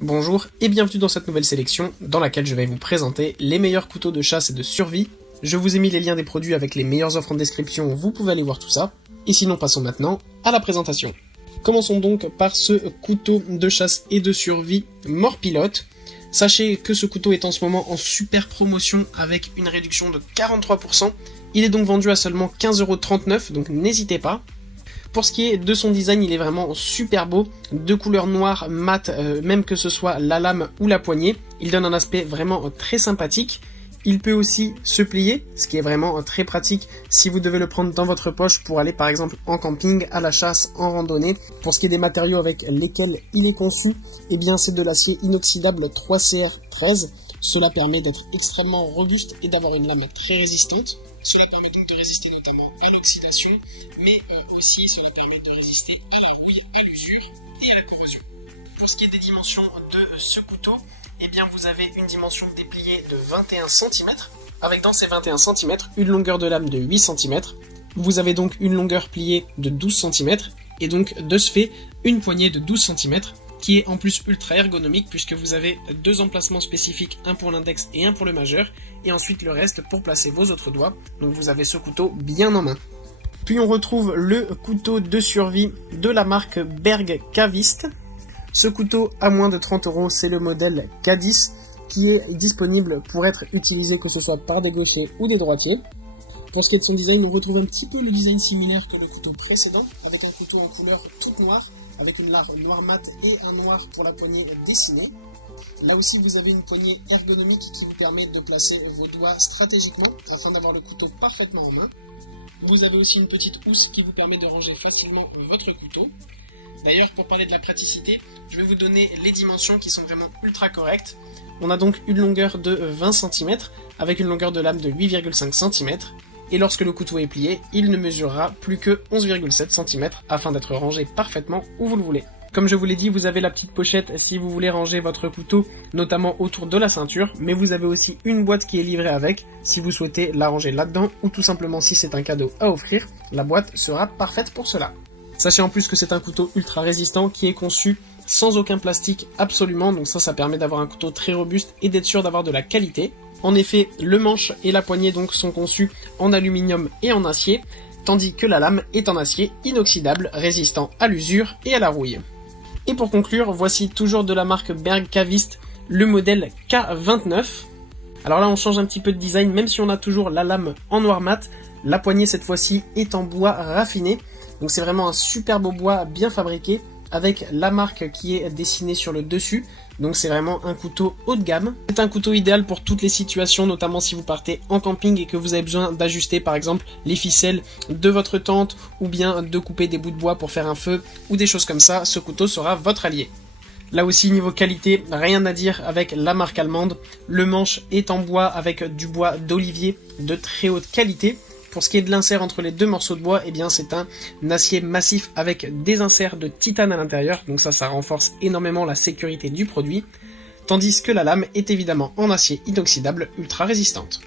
Bonjour et bienvenue dans cette nouvelle sélection dans laquelle je vais vous présenter les meilleurs couteaux de chasse et de survie. Je vous ai mis les liens des produits avec les meilleures offres en description, vous pouvez aller voir tout ça. Et sinon passons maintenant à la présentation. Commençons donc par ce couteau de chasse et de survie Mort-Pilote. Sachez que ce couteau est en ce moment en super promotion avec une réduction de 43%. Il est donc vendu à seulement 15,39 €, donc n'hésitez pas. Pour ce qui est de son design, il est vraiment super beau, de couleur noire mat, même que ce soit la lame ou la poignée. Il donne un aspect vraiment très sympathique. Il peut aussi se plier, ce qui est vraiment très pratique si vous devez le prendre dans votre poche pour aller par exemple en camping, à la chasse, en randonnée. Pour ce qui est des matériaux avec lesquels il est conçu, eh bien c'est de l'acier inoxydable 3CR13. Cela permet d'être extrêmement robuste et d'avoir une lame très résistante. Cela permet donc de résister notamment à l'oxydation, mais aussi cela permet de résister à la rouille, à l'usure et à la corrosion. Pour ce qui est des dimensions de ce couteau, eh bien vous avez une dimension dépliée de 21 cm, avec dans ces 21 cm une longueur de lame de 8 cm. Vous avez donc une longueur pliée de 12 cm, et donc de ce fait une poignée de 12 cm, qui est en plus ultra ergonomique puisque vous avez deux emplacements spécifiques, un pour l'index et un pour le majeur, et ensuite le reste pour placer vos autres doigts, donc vous avez ce couteau bien en main. Puis on retrouve le couteau de survie de la marque Berg Caviste. Ce couteau à moins de 30 €, c'est le modèle K10 qui est disponible pour être utilisé que ce soit par des gauchers ou des droitiers. Pour ce qui est de son design, on retrouve un petit peu le design similaire que le couteau précédent, avec un couteau en couleur toute noire, avec une lame noire mat et un noir pour la poignée dessinée. Là aussi, vous avez une poignée ergonomique qui vous permet de placer vos doigts stratégiquement afin d'avoir le couteau parfaitement en main. Vous avez aussi une petite housse qui vous permet de ranger facilement votre couteau. D'ailleurs, pour parler de la praticité, je vais vous donner les dimensions qui sont vraiment ultra correctes. On a donc une longueur de 20 cm avec une longueur de lame de 8,5 cm. Et lorsque le couteau est plié, il ne mesurera plus que 11,7 cm afin d'être rangé parfaitement où vous le voulez. Comme je vous l'ai dit, vous avez la petite pochette si vous voulez ranger votre couteau, notamment autour de la ceinture, mais vous avez aussi une boîte qui est livrée avec, si vous souhaitez la ranger là-dedans, ou tout simplement si c'est un cadeau à offrir, la boîte sera parfaite pour cela. Sachez en plus que c'est un couteau ultra résistant qui est conçu sans aucun plastique absolument, donc ça permet d'avoir un couteau très robuste et d'être sûr d'avoir de la qualité. En effet, le manche et la poignée donc sont conçus en aluminium et en acier, tandis que la lame est en acier inoxydable, résistant à l'usure et à la rouille. Et pour conclure, voici toujours de la marque Berg Caviste, le modèle K29. Alors là on change un petit peu de design, même si on a toujours la lame en noir mat, la poignée cette fois-ci est en bois raffiné, donc c'est vraiment un super beau bois bien fabriqué, avec la marque qui est dessinée sur le dessus, donc c'est vraiment un couteau haut de gamme. C'est un couteau idéal pour toutes les situations, notamment si vous partez en camping et que vous avez besoin d'ajuster par exemple les ficelles de votre tente, ou bien de couper des bouts de bois pour faire un feu, ou des choses comme ça, ce couteau sera votre allié. Là aussi niveau qualité, rien à dire avec la marque allemande, le manche est en bois avec du bois d'olivier de très haute qualité. Pour ce qui est de l'insert entre les deux morceaux de bois, eh bien c'est un acier massif avec des inserts de titane à l'intérieur, donc ça renforce énormément la sécurité du produit, tandis que la lame est évidemment en acier inoxydable ultra résistante.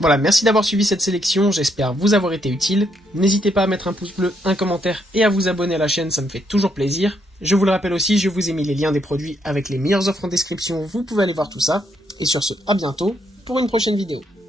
Voilà, merci d'avoir suivi cette sélection, j'espère vous avoir été utile. N'hésitez pas à mettre un pouce bleu, un commentaire et à vous abonner à la chaîne, ça me fait toujours plaisir. Je vous le rappelle aussi, je vous ai mis les liens des produits avec les meilleures offres en description, vous pouvez aller voir tout ça. Et sur ce, à bientôt pour une prochaine vidéo.